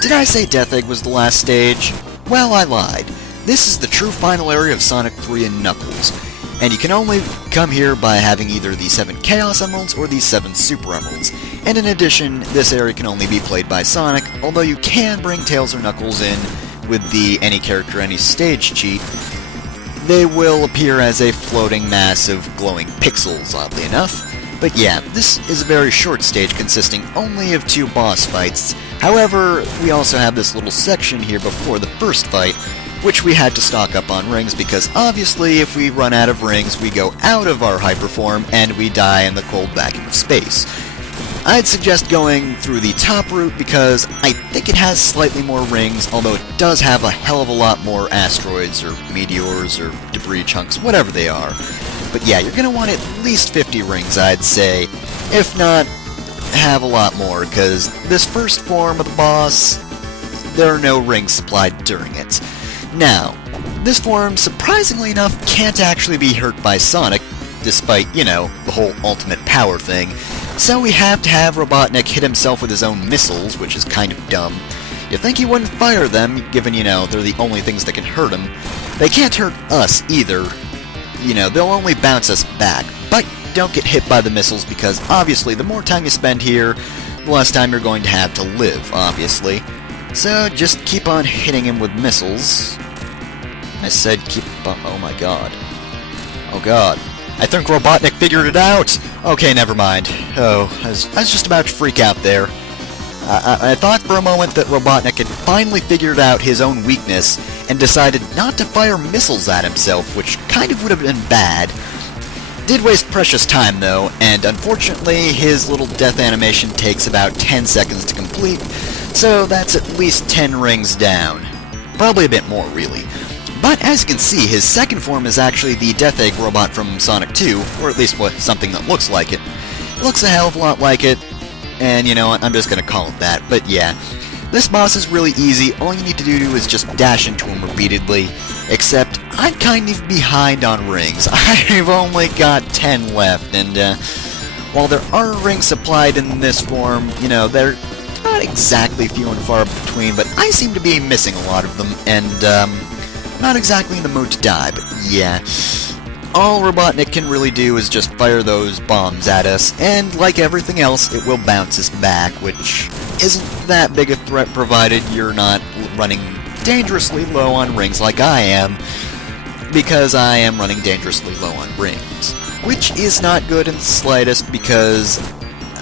Did I say Death Egg was the last stage? Well, I lied. This is the true final area of Sonic 3 and Knuckles, and you can only come here by having either the 7 Chaos Emeralds or the 7 Super Emeralds. And in addition, this area can only be played by Sonic, although you can bring Tails or Knuckles in with the Any Character Any Stage cheat. They will appear as a floating mass of glowing pixels, oddly enough. But yeah, this is a very short stage consisting only of 2 boss fights. However, we also have this little section here before the first fight, which we had to stock up on rings because obviously if we run out of rings, we go out of our hyperform and we die in the cold vacuum of space. I'd suggest going through the top route because I think it has slightly more rings, although it does have a hell of a lot more asteroids or meteors or debris chunks, whatever they are. But yeah, you're going to want at least 50 rings, I'd say. If not, have a lot more, because this first form of the boss, there are no rings supplied during it. Now, this form, surprisingly enough, can't actually be hurt by Sonic, despite, you know, the whole ultimate power thing. So we have to have Robotnik hit himself with his own missiles, which is kind of dumb. You'd think he wouldn't fire them, given, you know, they're the only things that can hurt him. They can't hurt us, either. You know, they'll only bounce us back, but don't get hit by the missiles because obviously the more time you spend here, the less time you're going to have to live, obviously. So just keep on hitting him with missiles. I said keep on... oh my god. Oh god. I think Robotnik figured it out! Okay, never mind. Oh, I was just about to freak out there. I thought for a moment that Robotnik had finally figured out his own weakness and decided not to fire missiles at himself, which kind of would have been bad. Did waste precious time though, and unfortunately his little death animation takes about 10 seconds to complete, so that's at least 10 rings down. Probably a bit more, really. But as you can see, his second form is actually the Death Egg robot from Sonic 2, or at least something that looks like it. It looks a hell of a lot like it, and you know what, I'm just gonna call it that, but yeah. This boss is really easy, all you need to do is just dash into him repeatedly, except I'm kind of behind on rings. I've only got 10 left, and while there are rings supplied in this form, you know, they're not exactly few and far between, but I seem to be missing a lot of them, and not exactly in the mood to die, but yeah. All Robotnik can really do is just fire those bombs at us, and like everything else, it will bounce us back, which isn't that big a threat provided you're not running dangerously low on rings like I am, because I am running dangerously low on rings. Which is not good in the slightest because,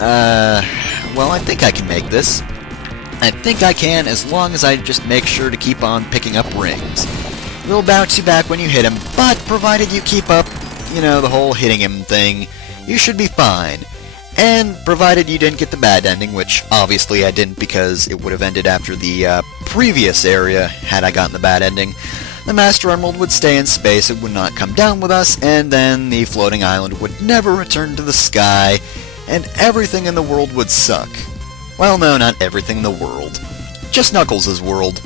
well, I think I can make this. I think I can as long as I just make sure to keep on picking up rings. They'll bounce you back when you hit him, but provided you keep up, you know, the whole hitting him thing, you should be fine. And provided you didn't get the bad ending, which obviously I didn't because it would have ended after the previous area had I gotten the bad ending, the Master Emerald would stay in space, it would not come down with us, and then the floating island would never return to the sky, and everything in the world would suck. Well, no, not everything in the world. Just Knuckles' world.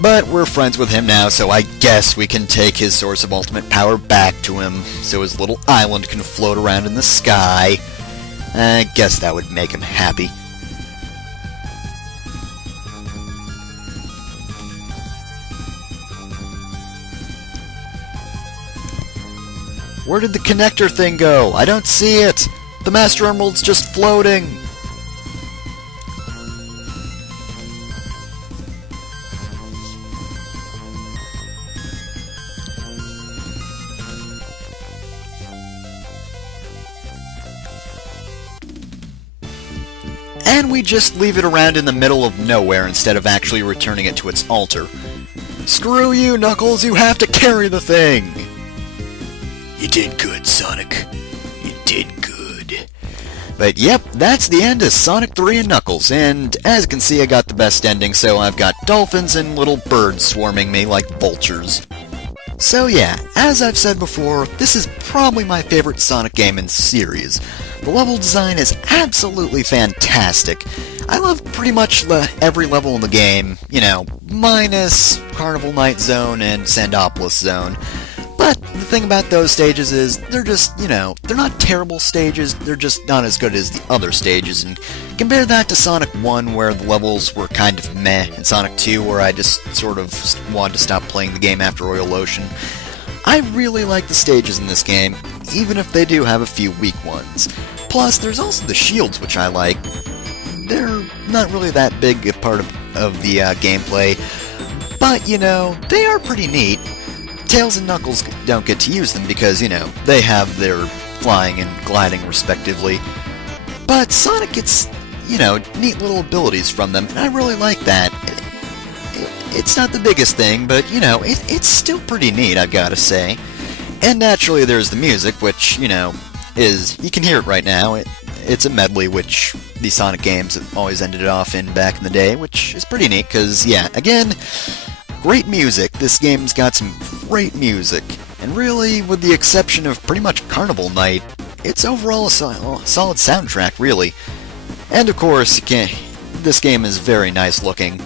But we're friends with him now, so I guess we can take his source of ultimate power back to him, so his little island can float around in the sky. I guess that would make him happy. Where did the connector thing go? I don't see it! The Master Emerald's just floating! And we just leave it around in the middle of nowhere instead of actually returning it to its altar. Screw you, Knuckles, you have to carry the thing! You did good, Sonic. You did good. But yep, that's the end of Sonic 3 and Knuckles, and as you can see I got the best ending, so I've got dolphins and little birds swarming me like vultures. So yeah, as I've said before, this is probably my favorite Sonic game in the series. The level design is absolutely fantastic. I love pretty much every level in the game, you know, minus Carnival Night Zone and Sandopolis Zone. But the thing about those stages is they're just, they're not terrible stages, they're just not as good as the other stages. And compare that to Sonic 1 where the levels were kind of meh, and Sonic 2 where I just sort of wanted to stop playing the game after Oil Ocean. I really like the stages in this game, even if they do have a few weak ones. Plus, there's also the shields, which I like. They're not really that big a part of the gameplay, but, they are pretty neat. Tails and Knuckles don't get to use them because, they have their flying and gliding respectively. But Sonic gets, neat little abilities from them, and I really like that. It's not the biggest thing, but, it's still pretty neat, I've got to say. And naturally there's the music, which, is, you can hear it right now. It's a medley, which the Sonic games have always ended it off in back in the day, which is pretty neat, because, yeah, again, great music. This game's got some great music, and really, with the exception of pretty much Carnival Night, it's overall a solid soundtrack, really. And of course, this game is very nice looking.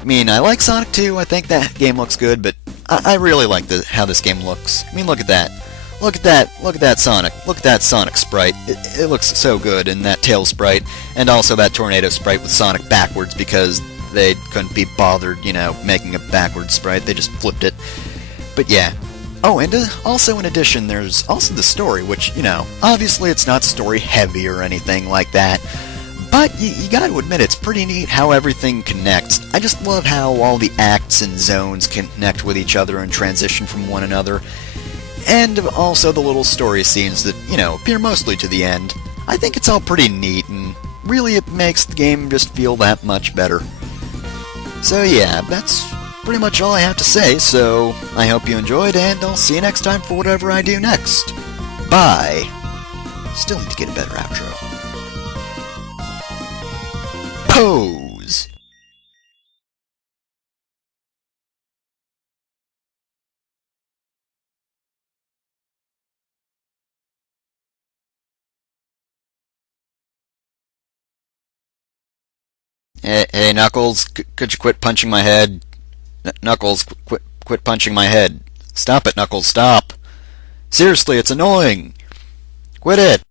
I mean, I like Sonic 2, I think that game looks good, but I really like how this game looks. I mean, look at that. Look at that Sonic. Look at that Sonic sprite. It looks so good, and that Tails sprite, and also that Tornado sprite with Sonic backwards because they couldn't be bothered, making a backwards sprite. They just flipped it. But yeah. Oh, and also in addition, there's also the story, which, obviously it's not story heavy or anything like that. But you gotta admit, it's pretty neat how everything connects. I just love how all the acts and zones connect with each other and transition from one another. And also the little story scenes that, appear mostly to the end. I think it's all pretty neat, and really it makes the game just feel that much better. So yeah, that's pretty much all I have to say, so I hope you enjoyed, and I'll see you next time for whatever I do next. Bye! Still need to get a better outro. Pose! Hey, Knuckles, could you quit punching my head? Knuckles, quit punching my head. Stop it, Knuckles, stop. Seriously, it's annoying. Quit it.